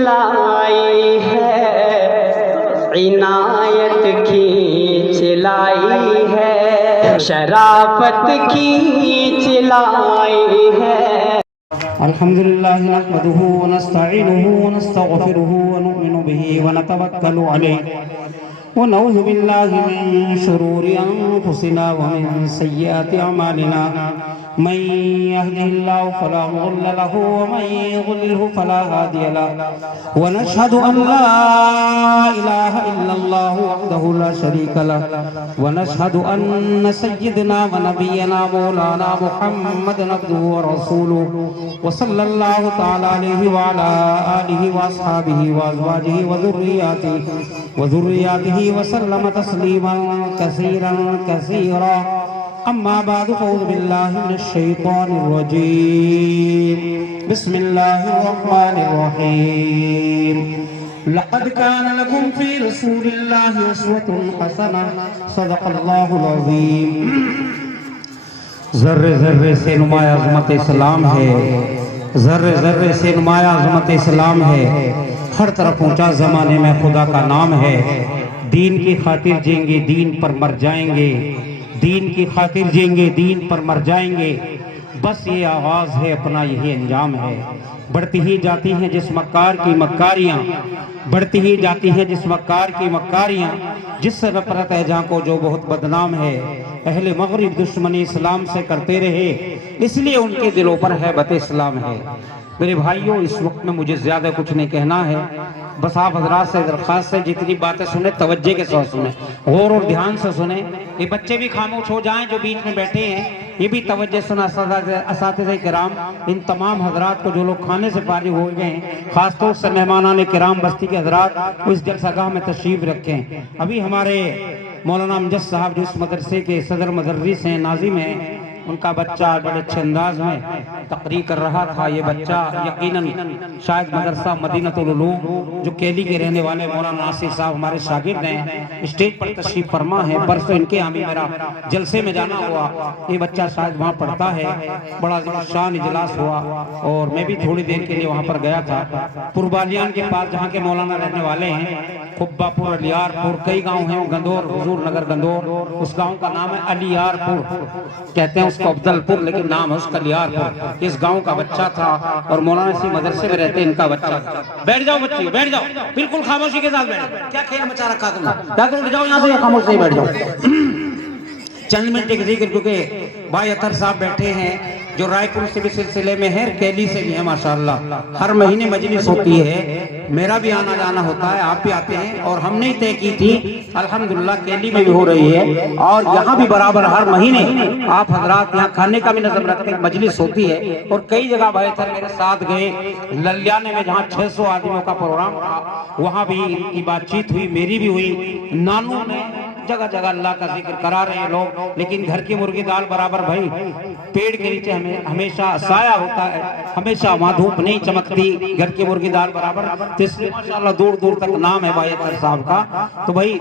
لائی ہے، عنایت کھینچ لائی ہے، شرافت کھینچ لائی ہے۔ الحمدللہ نحمده ونستعینه ونستغفره ونؤمن به ونتوکل علیہ ونعوذ باللہ من شرور انفسنا ومن سیئات اعمالنا، من يهده الله فلا مضل له ومن يضلل فلا هادي له، ونشهد ان لا اله الا الله وحده لا شريك له، ونشهد ان سيدنا ونبينا مولانا محمد عبده ورسوله، وصلى الله تعالى عليه وعلى آله وأصحابه وأزواجه وذرياته وسلم تسليما كثيرا كثيرا، أما بعد فأعوذ بالله من الشيطان الرجيم، بسم الله الرحمن الرحيم، لقد كان لكم في رسول الله أسوة حسنة، صدق الله العظيم۔ ذرے ذرے سے نمایاں عظمت اسلام ہے، ذرے ذرے سے نمایاں عظمت اسلام ہے، ہر طرف اونچا زمانے میں خدا کا نام ہے، دین کی خاطر جئیں گے دین پر مر جائیں گے، دین کی خاطر جئیں گے دین پر مر جائیں گے، بس یہ آغاز ہے اپنا یہی انجام ہے، بڑھتی ہی جاتی ہیں جس مکار کی مکاریاں، بڑھتی ہی جاتی ہیں جس مکار کی مکاریاں، جس سے نفرت ہے جہاں کو جو بہت بدنام ہے، اہل مغرب دشمنی اسلام سے کرتے رہے، اس لیے ان کے دلوں پر ہیبت اسلام ہے۔ میرے بھائیوں، اس وقت میں مجھے زیادہ کچھ نہیں کہنا ہے، بس آپ حضرات سے درخواست ہے جتنی باتیں سنیں توجہ کے ساتھ سنیں، غور اور دھیان سے سنیں، یہ بچے بھی خاموش ہو جائیں جو بیچ میں بیٹھے ہیں، یہ بھی توجہ سنا، اساتذہ کرام، ان تمام حضرات کو جو لوگ کھانے سے فارغ ہو گئے ہیں، خاص طور سے مہمانان کرام بستی کے حضرات اس جلسہ گاہ میں تشریف رکھیں۔ ابھی ہمارے مولانا امجد صاحب جو اس مدرسے کے صدر مدرس ہیں، ناظم ہیں، ان کا بچہ بڑے اچھے انداز میں تقریر کر رہا تھا۔ یہ بچہ یقیناً شاید مدرسہ مدینہ العلوم جو کیلی کے رہنے والے مولانا ناصر صاحب ہمارے شاگرد ہیں، اسٹیج پر تشریف فرما ہے، پرسوں ان کے ہاں بھی میرا جلسے میں جانا ہوا، یہ بچہ شاید وہاں پڑھتا ہے، بڑا شان اجلاس ہوا اور میں بھی تھوڑی دیر کے لیے وہاں پر گیا تھا۔ پوربالیان کے پاس جہاں کے مولانا رہنے والے ہیں، خبہ پور، علیار پور، کئی گاؤں ہیں، گندور، حضور نگر گندور، اس گاؤں کا نام ہے علیار پور، کہتے ہیں اس کو عبدل پور لیکن نام ہے اس کا علیار پور۔ اس گاؤں کا بچہ تھا اور مولانا اسی مدرسے میں رہتے ان کا بچہ تھا۔ بیٹھ جاؤ بچی، بیٹھ جاؤ، بالکل خاموشی کے ساتھ بیٹھ جاؤ، کیا کھیل مچا رکھا تم نے، کیا کرو جاؤ یہاں سے، خاموش نہیں بیٹھ جاؤ۔ چند منٹ ایک ذکر، کیونکہ بھائی اطہر صاحب بیٹھے ہیں جو رائے پور سے بھی سلسلے میں ہے، کیلی سے بھی ہے، ماشاءاللہ ہر مہینے مجلس ہوتی ہے، میرا بھی آنا جانا ہوتا ہے، آپ بھی آتے ہیں، اور ہم نے طے کی تھی الحمدللہ کیلی میں بھی ہو رہی ہے، اور یہاں بھی برابر ہر مہینے آپ حضرات یہاں کھانے کا بھی نظم رکھتے ہیں، مجلس ہوتی ہے، اور کئی جگہ بھائی اطہر میرے ساتھ گئے، للیانے میں جہاں 600 آدمیوں کا پروگرام تھا وہاں بھی ان کی بات چیت ہوئی، میری بھی ہوئی، نانو میں جگہ جگہ اللہ کا ذکر کرا رہے ہیں لوگ، لیکن گھر کی مرغی دال برابر بھائی، پیڑ کے نیچے ہمیشہ سایہ ہوتا ہے، ہمیشہ وہاں دھوپ نہیں چمکتی، گھر کی مرغی دال برابر، تو اس لیے ماشاءاللہ دور دور تک نام ہے بھائی اطہر صاحب کا۔ تو بھائی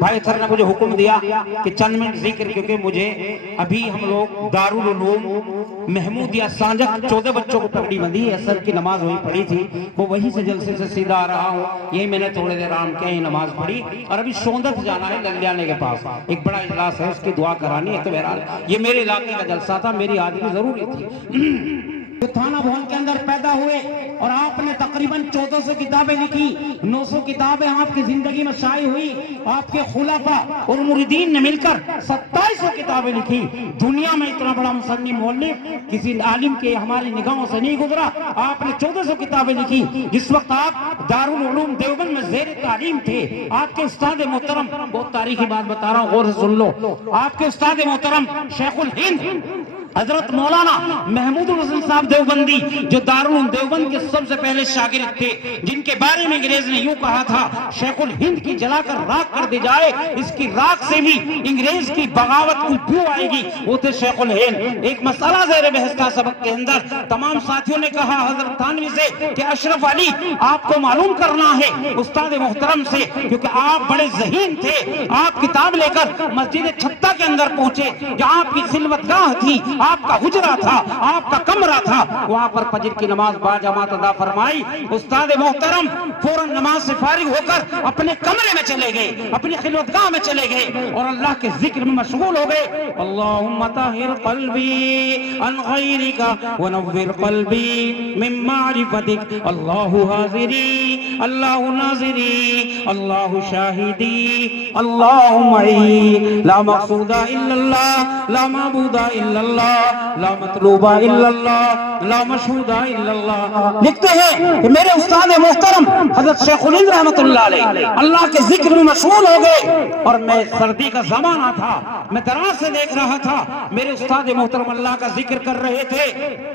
اطہر نے مجھے حکم دیا کہ چند منٹ ذکر، کیونکہ مجھے ابھی ہم لوگ دارالعلوم محمودیہ سانجک 14 بچوں کو پگڑی بندھی، عصر کی نماز وہی پڑھی تھی، وہ وہیں سے جلسے سے سیدھا آ رہا ہوں، یہی میں نے تھوڑے دیر آرام کیا، ہی نماز پڑھی، اور ابھی شوندت جانا ہے للیانے کے پاس، ایک بڑا اجلاس ہے، اس کی دعا کرانی ہے، تو بہرحال یہ میرے علاقے کا جلسہ تھا، میری آدمی ضروری تھی۔ تھانہ بھون کے اندر پیدا ہوئے اور آپ نے تقریباً 1400 کتابیں لکھی، 900 کتابیں آپ کی زندگی میں شائع ہوئی، آپ کے خلفاء اور مریدین نے مل کر 2700 کتابیں لکھی۔ دنیا میں اتنا بڑا مصنف مؤلف کسی عالم کے ہماری نگاہوں سے نہیں گزرا، آپ نے 1400 کتابیں لکھی۔ جس وقت آپ دارالعلوم دیوبند میں زیر تعلیم تھے، آپ کے استاد محترم، بہت تاریخی بات بتا رہا ہوں غور سے سن لو، آپ کے استاد محترم شیخ الہند حضرت مولانا محمود الحسن صاحب دیوبندی جو دارالعلوم دیوبند کے سب سے پہلے شاگرد تھے، جن کے بارے میں انگریز نے یوں کہا تھا شیخ الہند کی جلا کر راکھ کر دی جائے، اس کی راکھ سے بھی انگریز کی بغاوت کو بو آئے گی، وہ تھے شیخ الہند۔ ایک مسئلہ زیر بحث کا سبق کے اندر تمام ساتھیوں نے کہا حضرت تھانوی سے کہ اشرف علی آپ کو معلوم کرنا ہے استاد محترم سے، کیونکہ آپ بڑے ذہین تھے، آپ کتاب لے کر مسجد چھتہ کے اندر پہنچے جہاں آپ کی خلوت گاہ تھی، آپ کا حجرہ تھا، آپ کا کمرہ تھا، وہاں پر فجر کی نماز باجماعت ادا فرمائی۔ استاد محترم فوراً نماز سے فارغ ہو کر اپنے کمرے میں چلے گئے، اپنی خلوتگاہ میں چلے گئے اور اللہ کے ذکر میں مشغول ہو گئے۔ اللہم طہر قلبی عن غیرک ونور قلبی من معرفتک، اللہ حاضری اللہ ناظری اللہ شاہدی اللہ معی، لا مقصود الا اللہ، لا معبود الا اللہ، لا مطلوب الا اللہ، لا مشہود الا اللہ۔ لکھتے ہیں کہ میرے استاد محترم حضرت شیخ الہند رحمت اللہ علیہ اللہ کے ذکر میں مشغول ہو گئے، اور میں سردی کا زمانہ تھا، میں دراز سے دیکھ رہا تھا، میرے استاد محترم اللہ کا ذکر کر رہے تھے۔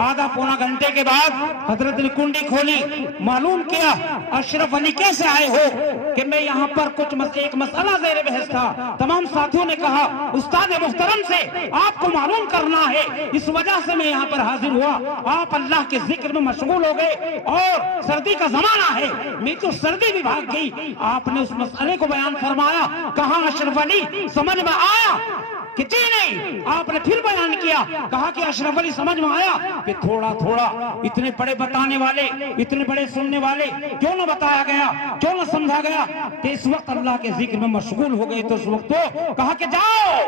آدھا پونا گھنٹے کے بعد حضرت نے کنڈی کھولی، معلوم کیا اشرف علی کیسے آئے ہو، کہ میں یہاں پر کچھ ایک مسئلہ زیر بحث تھا۔ تمام ساتھیوں نے کہا استاد محترم سے آپ کو معلوم کرنا ہے، اس وجہ سے میں یہاں پر حاضر ہوا۔ آپ اللہ کے ذکر میں مشغول ہو گئے اور سردی کا زمانہ ہے، میں تو سردی بھی بھاگ گئی۔ آپ نے اس مسئلے کو بیان فرمایا، کہا اشرف علی سمجھ میں آیا کہ جی نہیں؟ آپ نے پھر بیان کیا، کہا کہ اشرف علی سمجھ میں آیا کہ تھوڑا تھوڑا، اتنے بڑے بتانے والے، اتنے بڑے سننے والے کیوں نہ بتایا گیا، کیوں نہ سمجھا گیا کہ اس وقت اللہ کے ذکر میں مشغول ہو گئے؟ تو اس وقت تو کہا کہ جاؤ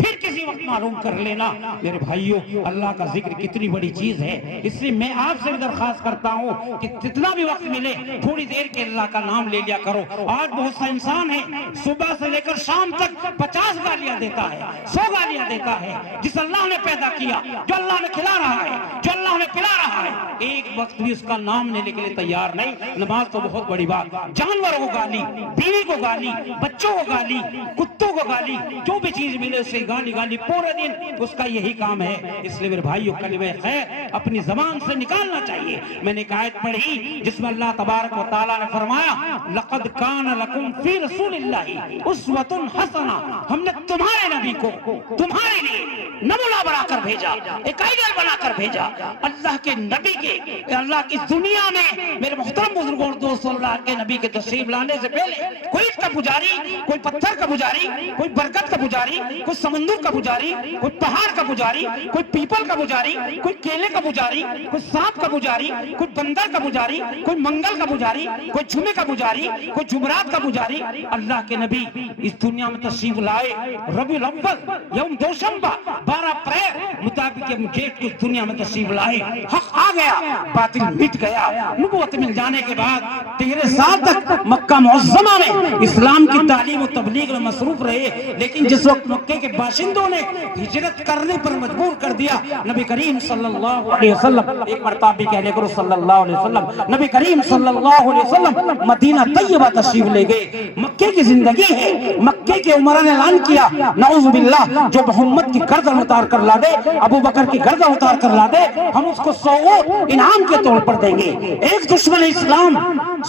پھر کسی وقت معلوم کر لینا۔ میرے بھائیوں، اللہ کا ذکر کتنی بڑی چیز ہے، اس لیے میں آپ سے درخواست کرتا ہوں کہ جتنا بھی وقت ملے تھوڑی دیر کے اللہ کا نام لے لیا کرو۔ آج بہت سا انسان ہے صبح سے لے کر شام تک 50 گالیاں دیتا ہے، 100 گالیاں دیتا ہے۔ جس اللہ نے پیدا کیا، جو اللہ نے کھلا رہا ہے، جو اللہ نے پلا رہا ہے، ایک وقت بھی اس کا نام لینے کے لیے تیار نہیں۔ نماز تو بہت بڑی بات، جانوروں کو گالی، بیوی کو گالی، بچوں کو گالی، کتوں کو گالی، جو بھی چیز ملے اسے گالی گالی، پورے دن اس کا یہی کام ہے۔ اس لیے میرے بھائیو، کلمہ خیر اپنی زبان سے نکالنا چاہیے۔ میں نے ایک آیت پڑھی جس میں اللہ تبارک و تعالیٰ نے فرمایا لَقَدْ كَانَ لَكُمْ فِي رَسُولِ اللَّهِ أُسْوَةٌ حَسَنَةٌ، ہم نے تمہارے نبی کو تمہارے لیے نمونہ بنا کر بھیجا، ایک آئیڈیل بنا کر بھیجا۔ اللہ کے نبی کے، اللہ کی دنیا میں میرے محترم بزرگوں دوستوں، اللہ کے نبی کے تشریف لانے سے پہلے کوئی اس کا پجاری، کوئی پتھر کا پجاری، کوئی برکت کا پجاری، کوئی سمندر کا پجاری، کوئی پہاڑ کا پجاری، کوئی پیپل کا پجاری، کوئی کیلے کا پجاری، کوئی سانپ کا پجاری، کوئی بندر کا پجاری، کوئی منگل کا پجاری، کوئی جمعے کا پجاری، کوئی جمعرات کا پجاری۔ اللہ کے نبی اس دنیا میں تشریف لائے ربیع الاول یوم دوشنبہ 12 اپریل مطابق ڈیٹ کو دنیا میں تشریف لائے۔ حق آ گیا، باطل مٹ گیا۔ نبوت مل جانے کے بعد 13 سال تک مکہ معظمہ میں اسلام کی تعلیم و تبلیغ میں مصروف رہے، لیکن جس وقت مکے کے باشندوں نے ہجرت کرنے پر مجبور کر دیا، نبی کریم صلی اللہ علیہ وسلم، ایک مرتبہ بھی کہنے کرو صلی اللہ علیہ وسلم، نبی کریم صلی اللہ علیہ وسلم مدینہ طیبہ تشریف لے گئے۔ مکے کی زندگی ہے، مکے کے عمرہ نے اعلان کیا نعوذ باللہ جو محمد کی گردن اتار کر لا دے، ابو بکر کی گردن اتار کر لا دے، ہم اس کو 100 اونٹ انعام کے طور پر دیں گے۔ ایک دشمن اسلام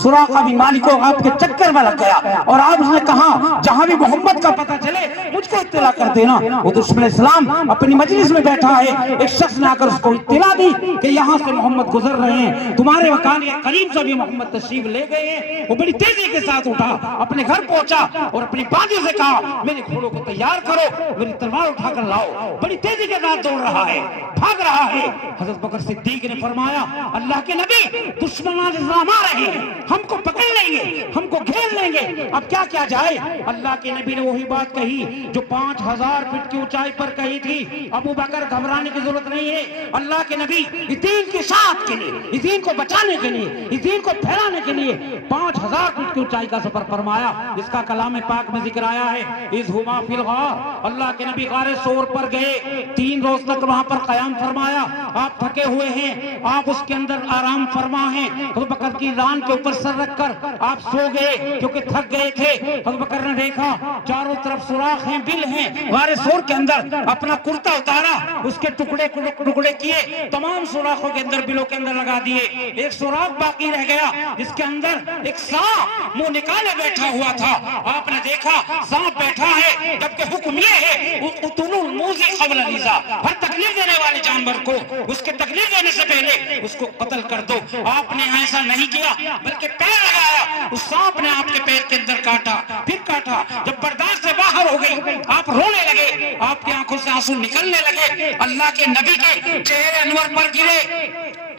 سراقہ بن مالک کو آپ کے چکر میں لگ گیا، اور آپ نے کہا جہاں بھی محمد کا پتہ چلے مجھ کو اطلاع کر دینا۔ وہ دشمن اسلام اپنی مجلس میں بیٹھا ہے، ایک شخص نے آ کر اس کو اطلاع دی کہ یہاں سے محمد گزر رہے ہیں، تمہارے مکان کے قریب سے بھی محمد تشریف لے گئے ہیں۔ وہ بڑی تیزی کے ساتھ اٹھا، اپنے گھر پہنچا اور اپنی باندی سے کہا میرے گھوڑوں کو تیار کرو، میری تلوار اٹھا کر لاؤ۔ بڑی تیزی کے ساتھ دوڑ رہا ہے، بھاگ رہا ہے۔ حضرت بکر صدیق نے فرمایا اللہ کے نبی دشمنان اسلام آ رہے ہیں، ہم کو پکڑ لیں گے، ہم کو گھیر لیں گے، اب کیا کیا جائے؟ اللہ کے نبی نے وہی بات کہی جو 5000 فٹ کی اونچائی پر کہی تھی، ابو بکر گھبرانے کی ضرورت نہیں ہے۔ اللہ کے نبی اس دین کی اشاعت کے لیے، اس دین کو بچانے کے لیے، اس دین کو پھیلانے کے لیے 5000 فٹ کی اونچائی کا سفر فرمایا، جس کا کلام پاک میں ذکر آیا ہے اذ ہما فی الغار۔ اللہ کے نبی غار ثور پر گئے، 3 روز تک وہاں پر قیام فرمایا۔ آپ تھکے ہوئے ہیں، آپ اس کے اندر آرام فرما ہیں۔ حضرت بکر کی ران کے اوپر سر رکھ کر آپ سو گئے کیونکہ تھک گئے تھے۔ حضرت بکر نے دیکھا چاروں طرف سوراخ ہیں، بل ہیں، غار ثور کے اندر اپنا کرتا اتارا، اس کے ٹکڑے ٹکڑے کیے، تمام سوراخوں کے اندر بلوں کے اندر لگا دیے۔ ایک سوراخ باقی رہ گیا جس کے اندر ایک سانپ منہ نکالے بیٹھا ہوا تھا۔ آپ نے دیکھا سانپ بیٹھا ہے، جبکہ حکم یہ ہے اقتلوا الموذی قبل الایذاء، ہر تکلیف دینے والے جانور کو اس کے تکلیف دینے سے پہلے اس کو قتل کر دو۔ آپ نے ایسا نہیں کیا بلکہ پیر لگایا، اس سانپ نے آپ کے پیر کے اندر کاٹا، پھر کاٹا، جب برداشت سے باہر باہر ہو گئی، آپ رونے لگے، آپ کی آنکھوں سے آنسو نکلنے لگے، اللہ کے نبی کے چہرے انور پر گرے،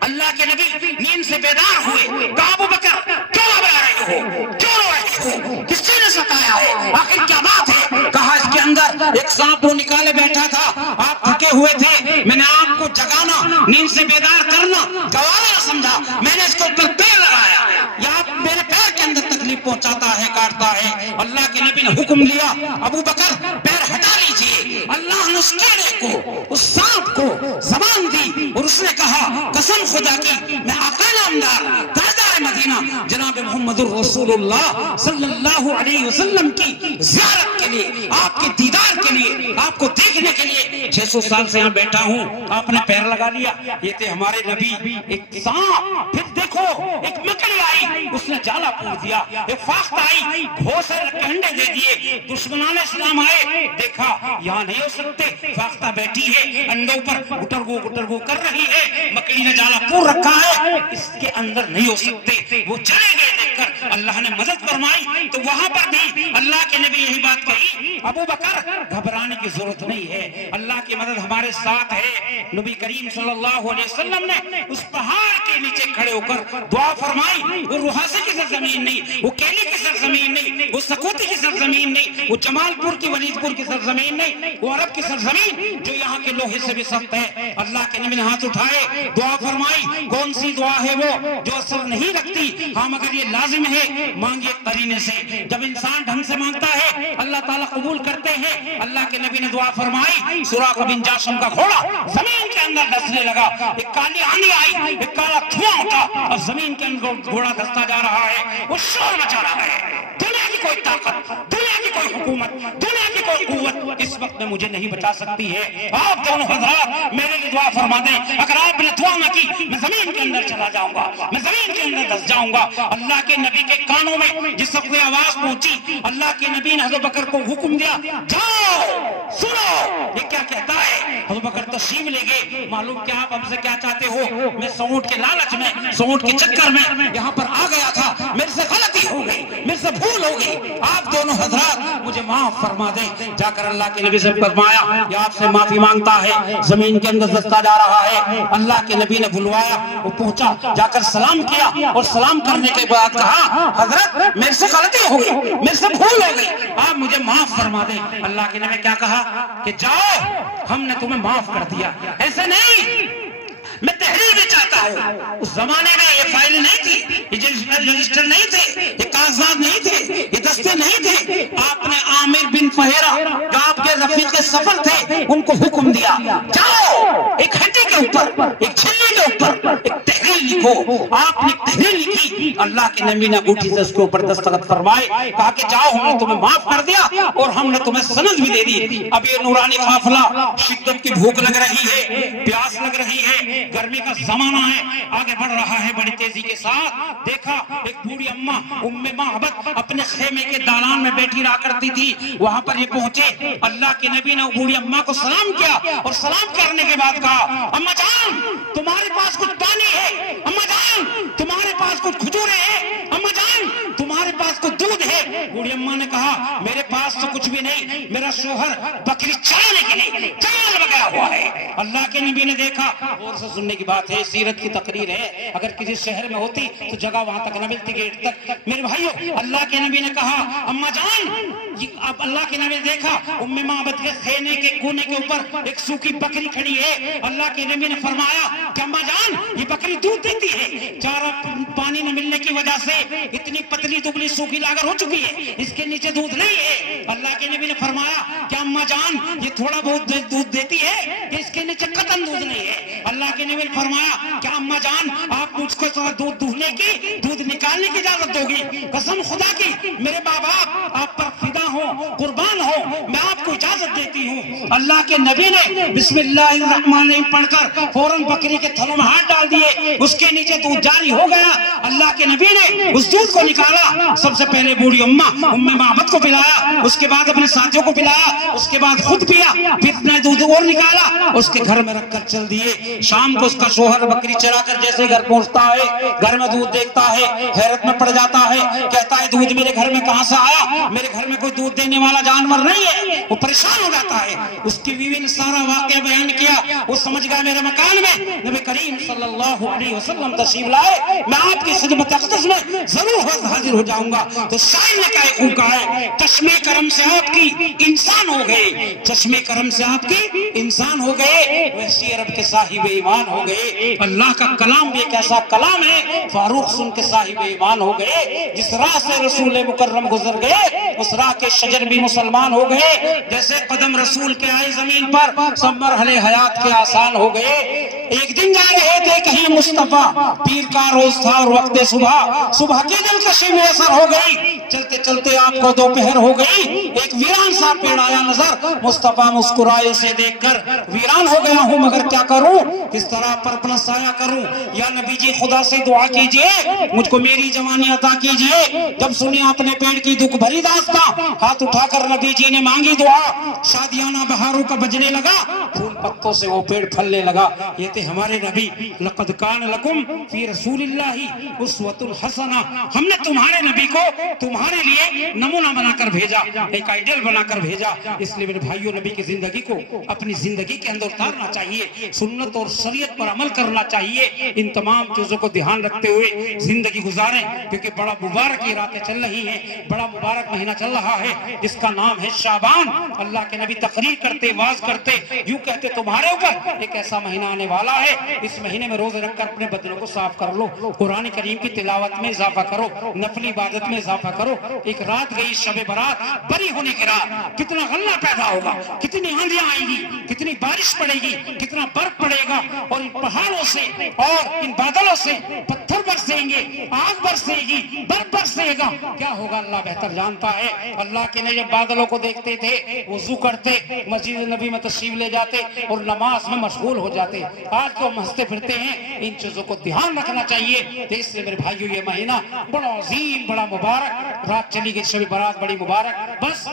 اللہ کے نبی نیند سے بیدار ہوئے، کہا ابو بکر کیوں گھبرا رہے ہو، کیوں رو رہے ہو، کس چیز نے ستایا ہے، آخر کیا بات ہے؟ کہا اس کے اندر ایک سانپ وہ نکالے بیٹھا تھا، آپ تھکے ہوئے تھے، میں نے آپ کو جگانا، نیند سے بیدار کرنا گوارا سمجھا، میں نے اس کے اوپر پیر لگایا، یا آپ میرے پیر کے اندر تکلیف پہنچاتا ہے، کاٹتا ہے۔ اللہ کے نبی نے حکم لیا ابو بکر پیر ہٹا لیجئے، اللہ نے اس کیڑے کو، اس سانپ کو زبان دی اور اس نے کہا قسم خدا کی میں آقا نامدار تاجدار مدینہ جناب محمد الرسول اللہ صلی اللہ علیہ وسلم کی زیارت کے لیے، آپ کے دیدار کے لیے، آپ کو دیکھنے کے لیے 600 سال سے یہاں بیٹھا ہوں، آپ نے پیر لگا لیا، یہ تھے ہمارے نبی۔ ایک سانپ، پھر دیکھو ایک مکڑی آئی، اس نے جالا پھوڑ دیا، ایک فاخت آئی، بہت سارے کنڈے دے دیے، دشمنان اسلام آئے، دیکھا یہاں نہیں ہو سکتے، فاختہ بیٹھی ہے انڈوں پر گٹر گو کر رہی ہے، مکڑی نے جالا پھوڑ رکھا ہے، اس کے اندر نہیں ہو سکتے، وہ چلے گئے دیکھ کر، اللہ نے مدد فرمائی، تو وہاں پر بھی اللہ کے نبی یہی بات کہی ابو بکر گھبرانے کی ضرورت نہیں ہے، اللہ کی مدد ہمارے ساتھ ہے۔ نبی کریم صلی اللہ علیہ وسلم نے اس پہاڑ کے نیچے کھڑے ہو کر دعا فرمائی، وہ روحاسے کی سرزمین نہیں، وہ کیلی کی سرزمین نہیں، وہ سکوتی کی سرزمین نہیں، وہ جمال پور کی ولید پور کی سرزمین نہیں، وہ عرب کی سرزمین جو یہاں کے لوہے سے بھی سخت ہے۔ اللہ کے نبی نے ہاتھ اٹھائے، دعا فرمائی، کون سی دعا ہے وہ جو اثر نہیں رکھتی؟ ہاں مگر یہ لازم ہے مانگے قرینے سے، جب انسان ڈھنگ سے مانگتا ہے اللہ تعالیٰ قبول کرتے ہیں۔ اللہ کے نبی نے دعا فرمائی، سراقہ بن جاشم کا گھوڑا زمین کے اندر دھسنے لگا، ایک کالی آندھی آئی، ایک کالا دھواں اٹھا اور زمین کے اندر گھوڑا دھستا جا رہا ہے، وہ شور مچا رہا ہے، دنیا کی کوئی طاقت، دنیا کی کوئی حکومت، دنیا کی کوئی قوت اس وقت میں مجھے نہیں بچا سکتی ہے۔ آپ دونوں حضرات میرے لیے دعا فرما دیں، اگر آپ نے دعا نہ کی میں زمین کے اندر چلا جاؤں گا، میں زمین کے اندر دھس جاؤں گا۔ اللہ کے نبی کے کانوں میں جس وقت یہ آواز پہنچی، اللہ کے نبی نے حضرت بکر کو حکم دیا، جاؤ سنو یہ کیا کہتا ہے۔ حضرت بکر تشریف لے گئے، معلوم کیا آپ ہم سے کیا چاہتے ہو؟ میں سونٹ کے لالچ میں، سونٹ کے چکر میں یہاں پر آ گیا تھا، میرے سے غلطی ہو گئی، میرے سے بھول ہو گئی، آپ دونوں حضرات مجھے معاف فرما دیں۔ جا کر اللہ کے نبی سے فرمایا یہ آپ سے معافی مانگتا ہے، زمین کے اندر دھستا جا رہا ہے۔ اللہ کے نبی نے بلوایا، وہ پہنچا، جا کر سلام کیا اور سلام کرنے کے بعد کہا حضرت میرے سے غلطی ہو گئی، میرے سے بھول ہو گئی، آپ مجھے معاف فرما دیں۔ اللہ کے نبی کیا کہا کہ جاؤ ہم نے تمہیں معاف کر دیا۔ ایسے نہیں، میں تحریر بھی چاہتا ہوں، اس زمانے میں یہ فائل نہیں تھی، یہ رجسٹر نہیں تھے، یہ کاغذات نہیں تھے، یہ دستے نہیں تھے۔ آپ نے عامر بن فہیرہ جو آپ کے رفیق سفر تھے ان کو حکم دیا، جاؤ ایک ہڈی کے اوپر، ایک چھلنی کے اوپر ایک تحریر لکھو۔ آپ نے تحریر لکھی، اللہ کے نبی نے انگوٹھی سے اس کے اوپر دستخط فرمائے، کہا کہ جاؤ ہم نے تمہیں معاف کر دیا اور ہم نے تمہیں سند بھی دے دی۔ اب یہ نورانی قافلہ، شدت کی بھوک لگ رہی ہے، پیاس لگ رہی ہے، گرمی کا زمانہ ہے، آگے بڑھ رہا ہے بڑی تیزی کے ساتھ۔ دیکھا ایک بوڑھی اماں ام معبد اپنے خیمے کے دالان میں بیٹھی رہا کرتی تھی، وہاں پر یہ پہنچے، اللہ کے نبی نے بوڑھی اماں کو سلام کیا اور سلام کرنے کے بعد کہا اماں جان تمہارے پاس کچھ پانی ہے، اماں جان تمہارے پاس کچھ کھجورے ہیں، اماں جان تمہارے پاس کچھ دودھ ہے۔ بوڑھی اماں نے کہا میرے پاس تو کچھ بھی نہیں، میرا شوہر بکری چرانے کے لیے جنگل میں گیا ہوا ہے۔ اللہ کے نبی نے دیکھا، اور سے سننے کی بات ہے، سیرت کی تقریر ہے، اگر کسی شہر میں ہوتی تو جگہ وہاں تک نہ ملتی، گیٹ تک۔ میرے بھائیو اللہ کے نبی نے کہا اماں جان، اب اللہ کے نبی نے دیکھا ام معبد کے خیمے کے کونے کے اوپر ایک سوکھی بکری کھڑی ہے۔ اللہ کے نبی نے فرمایا کہ اماں جان یہ بکری دودھ دیتی ہے، چارہ پانی نہ ملنے کی وجہ سے اتنی پتلی دبلی سوکھی لاگر ہو چکی ہے، اس کے نیچے دودھ نہیں ہے۔ اللہ کے نبی نے فرمایا کہ اماں جان یہ تھوڑا بہت دودھ دیتی ہے، اس کے نیچے قطعاً دودھ نہیں ہے۔ اللہ کے نبی نے فرمایا کہ اماں جان آپ مجھ کو تھوڑا دودھ دہنے کی، دودھ نکالنے کی اجازت ہوگی، قسم خدا کی میرے ماں باپ آپ پر فدا ہو، قربان ہو، میں آپ کو اجازت دیتی ہوں اللہ کے نبی نے بسم اللہ الرحمن الرحیم پڑھ کر فوراً بکری کے تھنوں میں ہاتھ ڈال دیے، اس کے نیچے دودھ جاری ہو گیا۔ اللہ کے نبی نے اس دودھ کو نکالا، سب سے پہلے بوڑھی ام معبد کو پلایا، اس کے بعد اپنے ساتھیوں کو پلایا، اس کے بعد خود پیا، پھر اپنا دودھ اور نکالا، اس کے گھر میں رکھ کر چل دیے۔ شام کو اس کا شوہر بکری چرا کر جیسے گھر پہنچتا ہے، گھر میں دودھ دیکھتا ہے، حیرت میں پڑ جاتا ہے، کہتا ہے دودھ میرے گھر میں کہاں سے آیا؟ میرے گھر میں کوئی دودھ دینے والا جانور نہیں ہے۔ وہ پریشان ہو جاتا ہے۔ اس کی بیوی نے سارا واقعہ بیان کیا، وہ سمجھ گیا میرے مکان میں نبی کریم صلی اللہ علیہ وسلم تشریف لائے، میں آپ کی خدمت اقدس میں ضرور حاضر ہو جاؤں گا۔ تو شاعر نے کیا خوب کہا ہے، چشمے کرم سے آپ کی انسان ہو گئے، چشمے کرم سے آپ کی انسان ہو گئے، ویسی عرب کے صاحب ایمان ہو گئے۔ اللہ کا کلام بھی ایک ایسا کلام ہے، فاروق سن کے صاحب ایمان ہو گئے۔ جس راہ سے رسول مکرم گزر گئے، اس راہ کے شجر بھی مسلمان ہو گئے۔ جیسے قدم رسول کے آئے زمین پر، سب مرحلے حیات کے آسان ہو گئے۔ ایک دن جا رہے تھے کہیں مصطفیٰ، پیر کا روز تھا اور وقت صبح کی دلکشی میسر ہو گئی۔ چلتے چلتے آپ کو دوپہر ہو گئی، ایک ویران سا پیڑ آیا نظر، مصطفیٰ مسکرائے اسے دیکھ کر، ویران ہو گیا ہوں مگر کیا کروں، کس طرح پر اپنا سایہ کروں؟ یا نبی جی خدا سے دعا کیجئے، مجھ کو میری جوانی عطا کیجئے۔ جب سنی آپ نے پیڑ کی دکھ بھری داستان، ہاتھ اٹھا کر نبی جی نے مانگی دعا، شادیانہ بہاروں کا بجنے لگا، پھول پتوں سے وہ پیڑ پھلنے لگا۔ یہ تھے ہمارے نبی، لقد کان لکم فی رسول اللہ اسوۃ حسنہ، ہم نے تمہارے نبی کو تمہارے لیے نمونہ بنا کر بھیجا، ایک آئیڈیل بنا کر بھیجا۔ اس لیے میرے بھائیوں، نبی کی زندگی کو اپنی زندگی کے اندر اتارنا چاہیے، سنت اور شریعت پر عمل کرنا چاہیے۔ ان تمام چیزوں کو دھیان رکھتے ہوئے زندگی گزاریں، کیونکہ بڑا مبارک یہ راتیں چل رہی ہیں، بڑا مبارک مہینہ چل رہا ہے جس کا نام ہے شعبان۔ اللہ کے نبی تقریر کرتے، واز کرتے، یوں کہتے تمہارے اوپر ایک ایسا مہینہ آنے والا ہے، اس مہینے میں روزے رکھ کر اپنے بدنوں کو صاف کر لو، قرآن کریم کی تلاوت میں اضافہ کرو، نفلی عبادت میں اضافہ کرو۔ ایک رات گئی شب برات، بری ہونے کی رات، کتنا غلہ پیدا ہوگا، کتنی آندھیاں آئیں گی، کتنی بارش پڑے گی، کتنا برف پڑے گا، اور ان پہاڑوں سے اور ان بادلوں سے پتھر برسیں گے، آگ برسے گی، برف برسے گا، کیا ہوگا اللہ بہتر جانتا ہے۔ اللہ کے نے جب بادلوں کو دیکھتے تھے، وضو کرتے، مسجد نبی میں تشریف لے جاتے اور نماز میں مشغول ہو جاتے۔ آج تو ہم ہنستے پھرتے ہیں، ان چیزوں کو دھیان رکھنا چاہیے۔ تو اس سے میرے بھائیو، یہ مہینہ بڑا عظیم، بڑا مبارک، رات چلی گئی شب برات بڑی مبارک۔ بس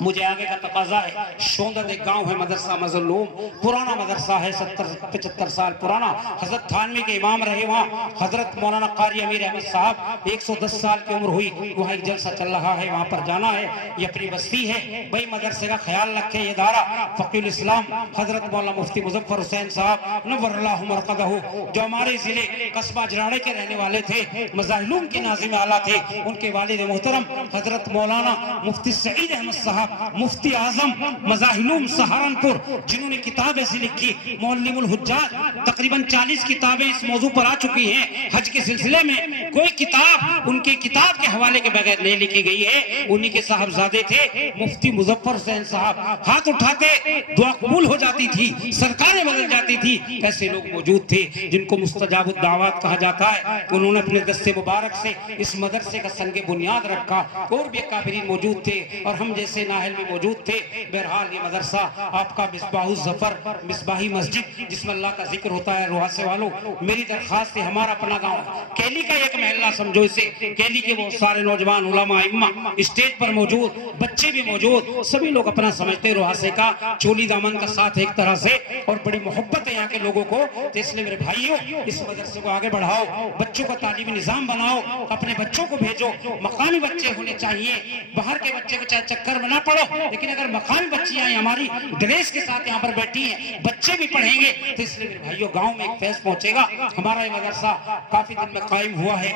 مجھے آگے کا تقاضا ہے، شوندد ایک گاؤں ہے، مدرسہ مظلوم، پرانا مدرسہ ہے، 70-75 سال پرانا، حضرت تھانوی کے امام رہے وہاں، حضرت مولانا قاری امیر احمد صاحب، 110 سال کی عمر ہوئی، وہاں ایک جلسہ چل رہا ہے، وہاں پر جانا ہے، یہ اپنی بستی ہے، بھائی مدرسے کا خیال رکھے۔ یہ ادارہ فقیہ الاسلام حضرت مولانا مفتی مظفر حسین صاحب نور اللہ مرقدہ، جو ہمارے ضلع قصبہ اجراڑے کے رہنے والے تھے، مظاہلوم کے ناظم اعلیٰ تھے، ان کے والد محترم حضرت مولانا مفتی سعید احمد صاحب، مفتی اعظم مظاہلوم سہارنپور، جنہوں نے کتاب ایسی لکھی معلم الحجاج، تقریباً 40 کتابیں اس موضوع پر آ چکی ہیں۔ حج کے سلسلے میں کوئی کتاب ان کے کتاب کے حوالے کے بغیر نہیں لکھی گئی ہے۔ انہی کے صاحبزادے تھے مفتی مظفر حسین صاحب، ہاتھ اٹھاتے دعا قبول ہو جاتی تھی، سرکاریں بدل جاتی تھی۔ ایسے لوگ موجود تھے جن کو مستجاب الدعوات کہا جاتا ہے، انہوں نے اپنے دست مبارک سے اس مدرسے کا سنگ بنیاد رکھا۔ اور بھی اکابرین موجود تھے اور ہم جیسے نااہل بھی موجود تھے۔ بہرحال یہ مدرسہ آپ کا مصباح الظفر، مصباحی مسجد جس میں اللہ کا ذکر ہوتا ہے۔ روحاسے والوں، میری درخواست ہے، ہمارا اپنا گاؤں کیلی کا ایک محلہ سمجھو اسے، کیلی کے بہت سارے نوجوان علماء ائمہ اسٹیج پر موجود، بچے بھی موجود، سبھی لوگ اپنا سمجھتے روحاسے کا چولی دامن کا ساتھ ایک طرح سے، اور بڑی محبت ہے یہاں کے لوگوں کو۔ تو اس لیے میرے بھائیوں، اس مدرسے کو آگے بڑھاؤ، بچوں کا تعلیمی نظام بناؤ، اپنے بچوں کو بھیجو۔ مقامی بچے ہونے چاہیے، باہر کے بچے کو چاہے چکر میں نہ پڑو، لیکن اگر مقامی بچیاں ہماری ڈریس کے ساتھ یہاں پر بیٹھی ہیں، بچے بھی پڑھیں گے، تو اس لیے میرے بھائیوں گاؤں میں ایک فیض پہنچے گا۔ ہمارا یہ مدرسہ کافی دن میں قائم ہوا ہے۔